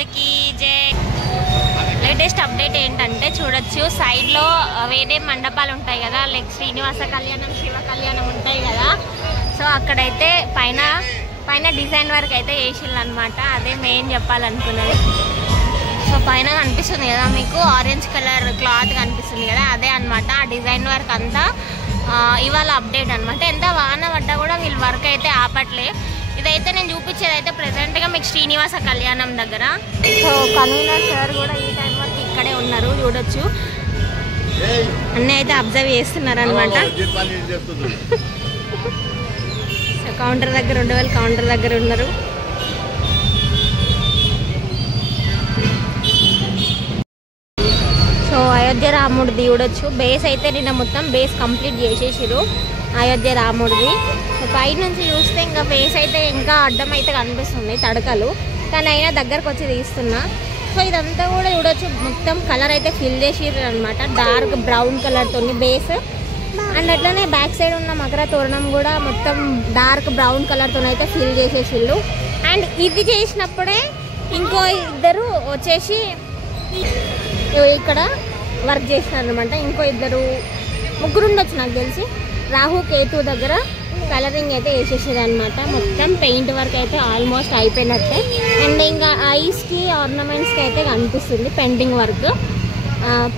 మాతకి జై. Latest update ఏంటంటే చూడొచ్చు సైడ్లో వేరే మండపాలు ఉంటాయి కదా, లైక్ శ్రీనివాస కళ్యాణం, శివ కళ్యాణం ఉంటాయి కదా. సో అక్కడైతే పైన డిజైన్ వర్క్ అయితే వేసిళ్ళు అనమాట. అదే మెయిన్ చెప్పాలనుకున్నది. సో పైన కనిపిస్తుంది కదా మీకు ఆరెంజ్ కలర్ క్లాత్ కనిపిస్తుంది కదా, అదే అనమాట ఆ డిజైన్ వర్క్ అంతా. ఇవాళ అప్డేట్ అనమాట. ఎంత వాన పడ్డా కూడా వీళ్ళు వర్క్ అయితే ఆపట్లే. ఇదైతే నేను చూపించేది అయితే ప్రెసెంట్గా మీకు శ్రీనివాస కళ్యాణం దగ్గర. సో కన్వీనర్ సార్ కూడా ఈ టైం వరకు ఇక్కడే ఉన్నారు చూడొచ్చు. అన్నీ అయితే అబ్జర్వ్ చేస్తున్నారు అనమాట. సో కౌంటర్ దగ్గర ఉండేవాళ్ళు కౌంటర్ దగ్గర ఉన్నారు. సో అయోధ్య రాముడిది చూడొచ్చు. బేస్ అయితే నిన్న మొత్తం బేస్ కంప్లీట్ చేసేసారు అయోధ్య రాముడిది. సో పైనుంచి చూస్తే ఇంకా బేస్ అయితే ఇంకా అడ్డం అయితే కనిపిస్తుంది తడకలు, కానీ అయినా దగ్గరకు వచ్చి తీస్తున్నా. సో ఇదంతా కూడా చూడొచ్చు మొత్తం కలర్ అయితే ఫిల్ చేసిర్రు అనమాట, డార్క్ బ్రౌన్ కలర్తో బేస్. అండ్ అట్లనే బ్యాక్ సైడ్ ఉన్న మకర తోరణం కూడా మొత్తం డార్క్ బ్రౌన్ కలర్తో అయితే ఫిల్ చేసేసిళ్ళు. అండ్ ఇది చేసినప్పుడే ఇంకో ఇద్దరు వచ్చేసి ఇక్కడ వర్క్ చేసినారు అనమాట. ఇంకో ముగ్గురు ఉండొచ్చు నాకు తెలిసి. రాహు కేతు దగ్గర కలరింగ్ అయితే వేసేసేది అనమాట. మొత్తం పెయింట్ వర్క్ అయితే ఆల్మోస్ట్ అయిపోయినట్టే. అండ్ ఇంకా ఐస్కి ఆర్నమెంట్స్కి అయితే కనిపిస్తుంది పెయింటింగ్ వర్క్.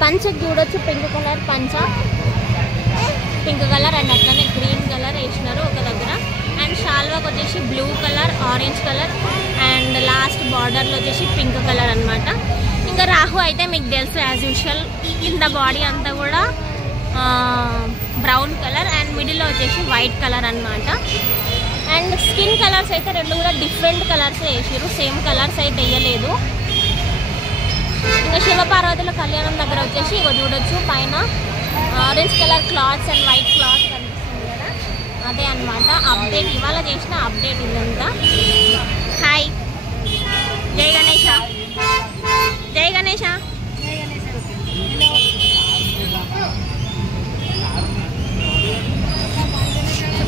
పంచకి చూడొచ్చు పింక్ కలర్ పంచ, పింక్ కలర్ అండ్ అట్లనే గ్రీన్ కలర్ వేసినారు ఒక దగ్గర. అండ్ షాల్వాకి వచ్చేసి blue colour, orange colour and last బార్డర్లో వచ్చేసి పింక్ కలర్ అనమాట. ఇంకా రాహు అయితే మీకు తెలుసు యాజ్ యూజువల్ కింద బాడీ అంతా కూడా బ్రౌన్ కలర్ అండ్ మిడిల్లో వచ్చేసి వైట్ కలర్ అనమాట. అండ్ స్కిన్ కలర్స్ అయితే రెండు కూడా డిఫరెంట్ కలర్స్ వేసారు, సేమ్ కలర్స్ అయితే వేయలేదు. ఇంకా శివపార్వతుల కళ్యాణం దగ్గర వచ్చేసి ఇక చూడొచ్చు పైన orange colour clothes and white cloth కనిపిస్తుంది కదా, అదే అనమాట అప్డేట్. ఇవాళ చేసిన అప్డేట్ ఇదంతా. హాయ్, జై గణేష, జై గణేష.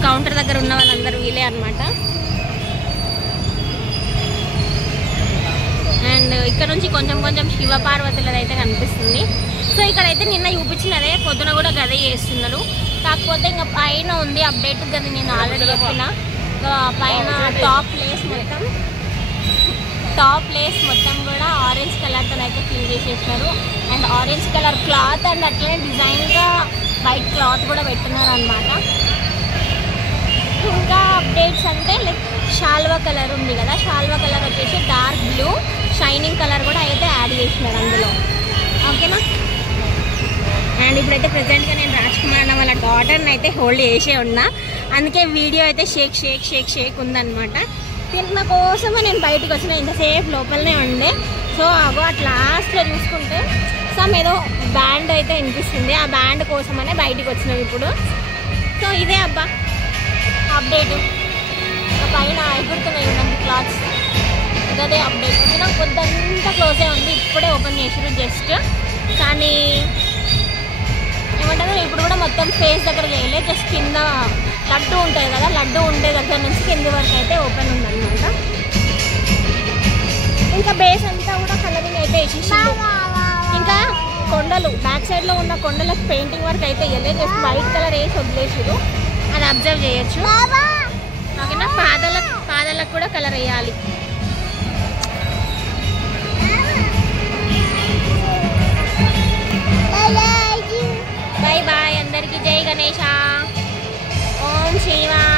కౌంటర్ దగ్గర ఉన్న వాళ్ళందరూ వీలే అనమాట. అండ్ ఇక్కడ నుంచి కొంచెం కొంచెం శివ పార్వతులది అయితే కనిపిస్తుంది. సో ఇక్కడైతే నిన్న చూపించినదే పొద్దున కూడా గదే చేస్తున్నారు. కాకపోతే ఇంకా పైన ఉంది అప్డేట్ గది, నేను ఆల్రెడీ చెప్పిన. పైన టాప్ ప్లేస్ మొత్తం కూడా ఆరెంజ్ కలర్తో అయితే ఫిల్ చేసేసినారు. And orange colour cloth and అట్లనే డిజైన్గా వైట్ క్లాత్ కూడా పెట్టున్నారు అనమాట. ఇంకా అప్డేట్స్ అంటే లైక్ షాల్వా కలర్ ఉంది కదా, షాల్వా కలర్ వచ్చేసి డార్క్ బ్లూ షైనింగ్ కలర్ కూడా అయితే యాడ్ చేసినారు అందులో. ఓకేనా. అండ్ ఇప్పుడైతే ప్రజెంట్గా నేను రాజ్ కుమార్ అన్న వాళ్ళ డాటర్ని అయితే హోల్డ్ చేసే ఉన్నా, అందుకే వీడియో అయితే షేక్ ఉందన్నమాట. తిన్న కోసమే నేను బయటకు వచ్చిన, ఇంతసేపు లోపలనే ఉండే. సో అగో అట్లా లాస్ట్లో చూసుకుంటే ఏదో బ్యాండ్ అయితే వినిపిస్తుంది, ఆ బ్యాండ్ కోసమనే బయటకు వచ్చినాం ఇప్పుడు. సో ఇదే అబ్బా అప్డేట్. పైన ఎగురుతున్నాయి నాకు క్లాత్స్, ఇదే అప్డేట్. ఓకేనా. కొద్దంతా క్లోజే ఉంది, ఇప్పుడే ఓపెన్ చేసారు జస్ట్. కానీ ఏమంటారు ఇప్పుడు కూడా మొత్తం ఫేస్ దగ్గర చేయలేదు, జస్ట్ కింద లడ్డు ఉంటుంది కదా, లడ్డు ఉండే దగ్గర నుంచి కింది వరకు అయితే ఓపెన్ ఉందన్నమాట. ఇంకా బేస్ అంతా కూడా కలరింగ్ అయితే వేసేసింది. ఇంకా కొండలు బ్యాక్ సైడ్లో ఉన్న కొండలకు పెయింటింగ్ వర్క్ అయితే వేయలేదు, జస్ట్ వైట్ కలర్ వేసి వదిలేసారు, అది అబ్జర్వ్ చేయొచ్చు. ఓకేనా. పాదాలకు కూడా కలర్ వేయాలి. బాయ్ బాయ్ అందరికీ. జై గణేష. ఓం శ్రీనివాస్.